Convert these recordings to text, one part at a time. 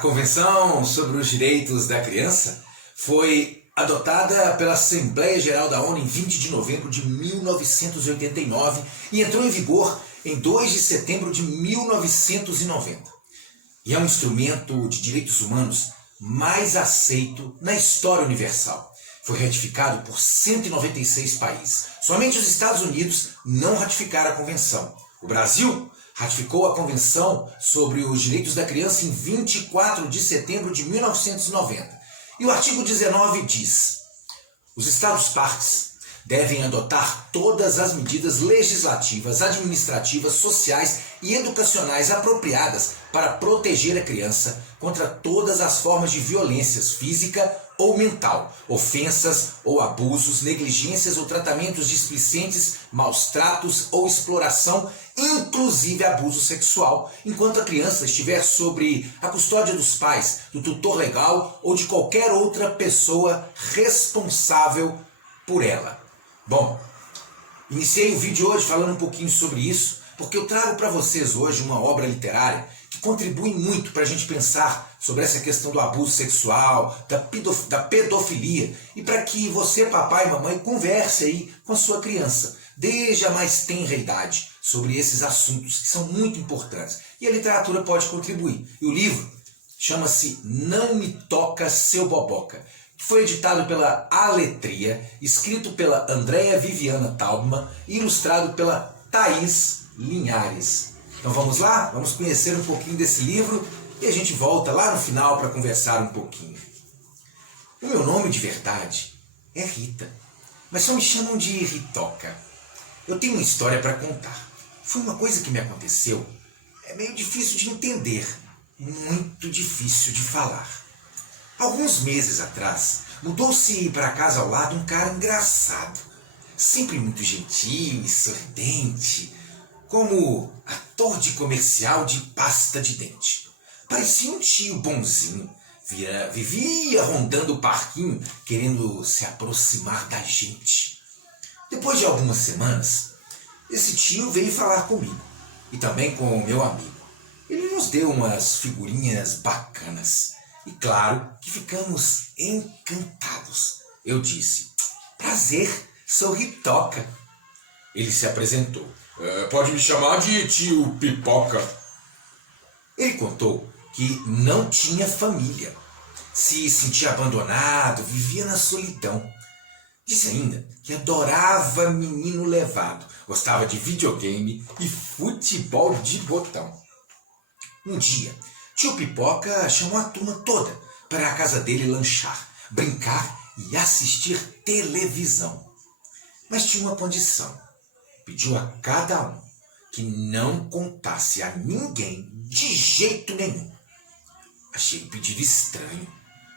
Convenção sobre os Direitos da Criança foi adotada pela Assembleia Geral da ONU em 20 de novembro de 1989 e entrou em vigor em 2 de setembro de 1990. E é um instrumento de direitos humanos mais aceito na história universal. Foi ratificado por 196 países. Somente os Estados Unidos não ratificaram a Convenção. O Brasil ratificou a Convenção sobre os Direitos da Criança em 24 de setembro de 1990. E o artigo 19 diz: os Estados-partes devem adotar todas as medidas legislativas, administrativas, sociais e educacionais apropriadas para proteger a criança contra todas as formas de violência física ou mental, ofensas ou abusos, negligências ou tratamentos displicentes, maus tratos ou exploração, inclusive abuso sexual, enquanto a criança estiver sob a custódia dos pais, do tutor legal ou de qualquer outra pessoa responsável por ela. Bom, iniciei o vídeo hoje falando um pouquinho sobre isso, porque eu trago para vocês hoje uma obra literária que contribui muito para a gente pensar sobre essa questão do abuso sexual, da pedofilia, e para que você, papai e mamãe, converse aí com a sua criança, desde a mais tenra idade, sobre esses assuntos que são muito importantes. E a literatura pode contribuir. E o livro chama-se Não Me Toca Seu Boboca, que foi editado pela Aletria, escrito pela Andréa Viviana Taubman e ilustrado pela Thaís Linhares. Então vamos lá? Vamos conhecer um pouquinho desse livro e a gente volta lá no final para conversar um pouquinho. O meu nome de verdade é Rita, mas só me chamam de Ritoca. Eu tenho uma história para contar. Foi uma coisa que me aconteceu. É meio difícil de entender, muito difícil de falar. Alguns meses atrás, mudou-se para a casa ao lado um cara engraçado, sempre muito gentil e sorridente, como ator de comercial de pasta de dente. Parecia um tio bonzinho, vivia rondando o parquinho, querendo se aproximar da gente. Depois de algumas semanas, esse tio veio falar comigo, e também com o meu amigo. Ele nos deu umas figurinhas bacanas. E claro que ficamos encantados. Eu disse: prazer, sou Ritoca. Ele se apresentou. Pode me chamar de tio Pipoca. Ele contou que não tinha família, se sentia abandonado, vivia na solidão. Disse ainda que adorava menino levado, gostava de videogame e futebol de botão. Um dia, tio Pipoca chamou a turma toda para a casa dele lanchar, brincar e assistir televisão. Mas tinha uma condição. Pediu a cada um que não contasse a ninguém de jeito nenhum. Achei o pedido estranho,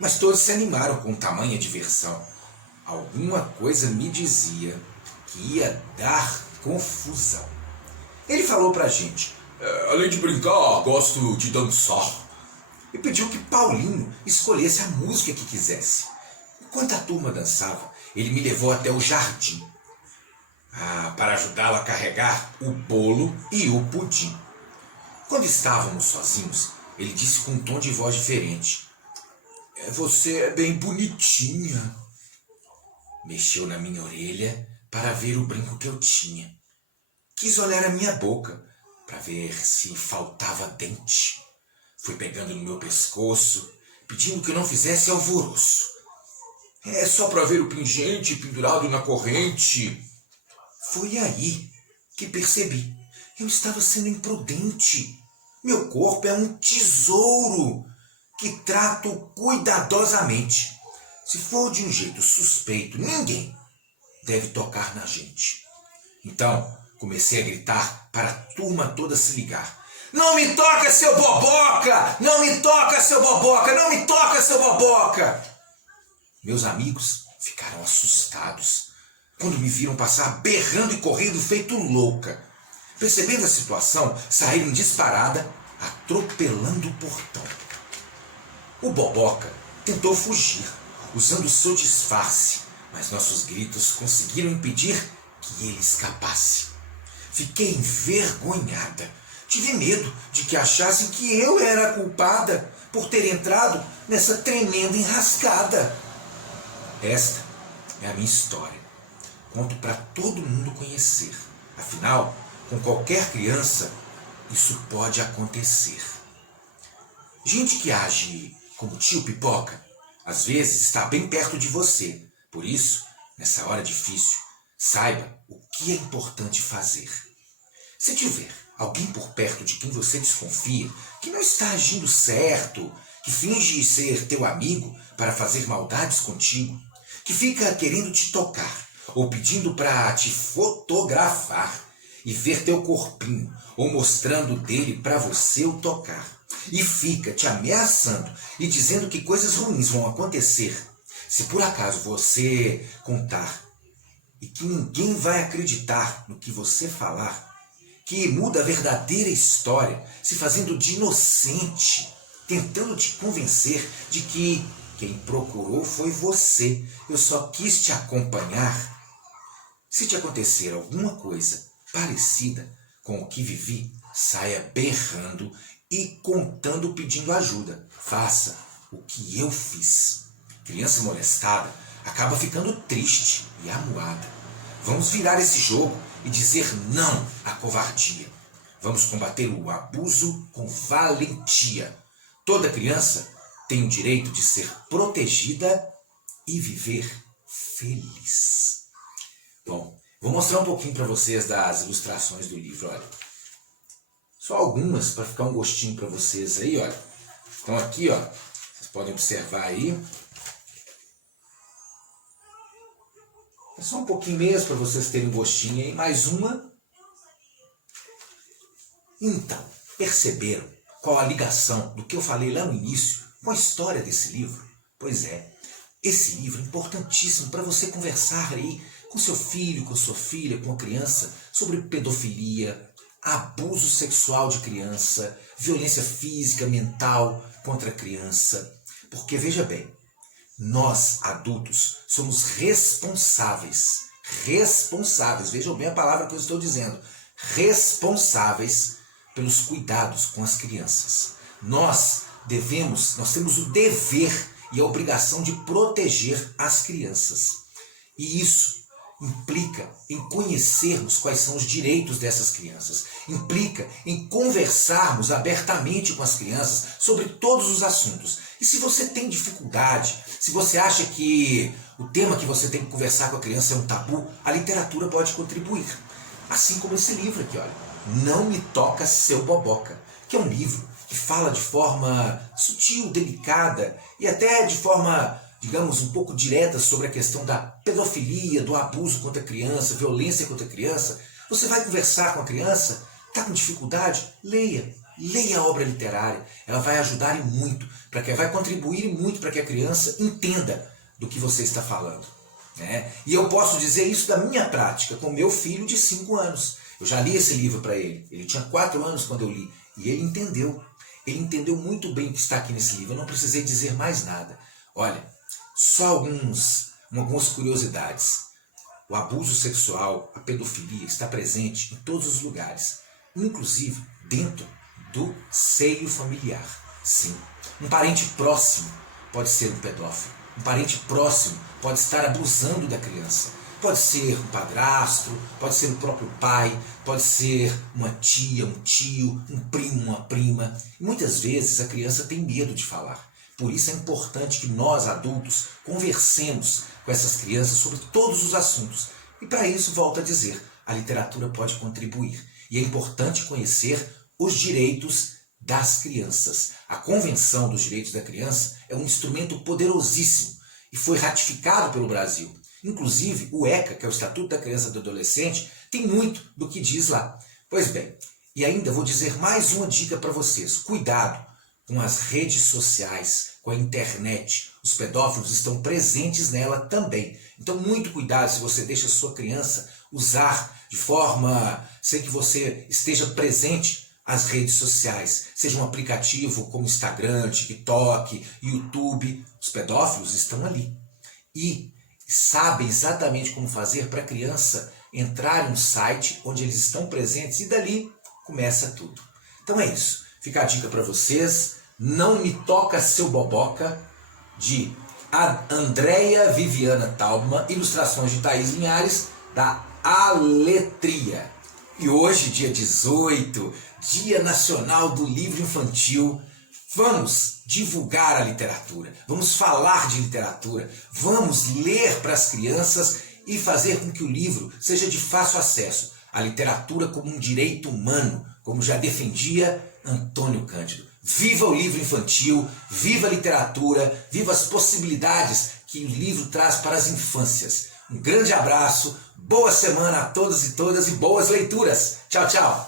mas todos se animaram com tamanha diversão. Alguma coisa me dizia que ia dar confusão. Ele falou pra gente: além de brincar, gosto de dançar. E pediu que Paulinho escolhesse a música que quisesse. Enquanto a turma dançava, ele me levou até o jardim para ajudá-lo a carregar o bolo e o pudim. Quando estávamos sozinhos, ele disse com um tom de voz diferente: você é bem bonitinha. Mexeu na minha orelha para ver o brinco que eu tinha. Quis olhar a minha boca para ver se faltava dente. Fui pegando no meu pescoço, pedindo que não fizesse alvoroço. É só para ver o pingente pendurado na corrente. Foi aí que percebi. Eu estava sendo imprudente. Meu corpo é um tesouro que trato cuidadosamente. Se for de um jeito suspeito, ninguém deve tocar na gente. Então, comecei a gritar para a turma toda se ligar. Não me toca, seu boboca! Não me toca, seu boboca! Não me toca, seu boboca! Meus amigos ficaram assustados quando me viram passar berrando e correndo feito louca. Percebendo a situação, saíram disparada, atropelando o portão. O boboca tentou fugir, usando seu disfarce, mas nossos gritos conseguiram impedir que ele escapasse. Fiquei envergonhada. Tive medo de que achassem que eu era a culpada por ter entrado nessa tremenda enrascada. Esta é a minha história. Conto para todo mundo conhecer. Afinal, com qualquer criança, isso pode acontecer. Gente que age como tio Pipoca, às vezes está bem perto de você. Por isso, nessa hora difícil, saiba o que é importante fazer. Se tiver alguém por perto de quem você desconfia, que não está agindo certo, que finge ser teu amigo para fazer maldades contigo, que fica querendo te tocar ou pedindo para te fotografar e ver teu corpinho ou mostrando dele para você o tocar e fica te ameaçando e dizendo que coisas ruins vão acontecer se por acaso você contar e que ninguém vai acreditar no que você falar, que muda a verdadeira história, se fazendo de inocente, tentando te convencer de que quem procurou foi você, eu só quis te acompanhar. Se te acontecer alguma coisa parecida com o que vivi, saia berrando e contando pedindo ajuda. Faça o que eu fiz. Criança molestada acaba ficando triste e amuada. Vamos virar esse jogo e dizer não à covardia. Vamos combater o abuso com valentia. Toda criança tem o direito de ser protegida e viver feliz. Bom, vou mostrar um pouquinho para vocês das ilustrações do livro, olha. Só algumas para ficar um gostinho para vocês aí, olha. Então aqui, ó, vocês podem observar aí. É só um pouquinho mesmo para vocês terem um gostinho aí. Mais uma. Então, perceberam qual a ligação do que eu falei lá no início com a história desse livro? Pois é, esse livro é importantíssimo para você conversar aí com seu filho, com sua filha, com a criança, sobre pedofilia, abuso sexual de criança, violência física, mental contra a criança. Porque, veja bem, nós, adultos, somos responsáveis, vejam bem a palavra que eu estou dizendo, responsáveis pelos cuidados com as crianças. Nós temos o dever e a obrigação de proteger as crianças. E isso implica em conhecermos quais são os direitos dessas crianças. Implica em conversarmos abertamente com as crianças sobre todos os assuntos. E se você tem dificuldade, se você acha que o tema que você tem que conversar com a criança é um tabu, a literatura pode contribuir. Assim como esse livro aqui, olha. Não Me Toca Seu Boboca, que é um livro que fala de forma sutil, delicada e até de forma, digamos, um pouco direta sobre a questão da pedofilia, do abuso contra a criança, violência contra a criança. Você vai conversar com a criança, está com dificuldade? Leia a obra literária. Ela vai ajudar e muito, vai contribuir e muito para que a criança entenda do que você está falando. Né? E eu posso dizer isso da minha prática com meu filho de 5 anos. Eu já li esse livro para ele. Ele tinha 4 anos quando eu li. E ele entendeu. Ele entendeu muito bem o que está aqui nesse livro. Eu não precisei dizer mais nada. Olha, só algumas curiosidades. O abuso sexual, a pedofilia está presente em todos os lugares. Inclusive dentro do seio familiar. Sim, um parente próximo pode ser um pedófilo. Um parente próximo pode estar abusando da criança. Pode ser um padrasto, pode ser o próprio pai, pode ser uma tia, um tio, um primo, uma prima. E muitas vezes a criança tem medo de falar. Por isso é importante que nós, adultos, conversemos com essas crianças sobre todos os assuntos. E para isso, volto a dizer, a literatura pode contribuir. E é importante conhecer os direitos das crianças. A Convenção dos Direitos da Criança é um instrumento poderosíssimo e foi ratificado pelo Brasil. Inclusive, o ECA, que é o Estatuto da Criança e do Adolescente, tem muito do que diz lá. Pois bem, e ainda vou dizer mais uma dica para vocês. Cuidado com as redes sociais, com a internet. Os pedófilos estão presentes nela também. Então, muito cuidado se você deixa a sua criança usar de forma sem que você esteja presente as redes sociais. Seja um aplicativo como Instagram, TikTok, YouTube. Os pedófilos estão ali. E sabem exatamente como fazer para a criança entrar em um site onde eles estão presentes e dali começa tudo. Então é isso. Fica a dica para vocês. Não Me Toca Seu Boboca, de Andréia Viviana Taubman, ilustrações de Thaís Linhares, da Aletria. E hoje, dia 18, Dia Nacional do Livro Infantil, vamos divulgar a literatura, vamos falar de literatura, vamos ler para as crianças e fazer com que o livro seja de fácil acesso. A literatura como um direito humano, como já defendia Antônio Cândido. Viva o livro infantil, viva a literatura, viva as possibilidades que o livro traz para as infâncias. Um grande abraço, boa semana a todos e todas e boas leituras. Tchau, tchau.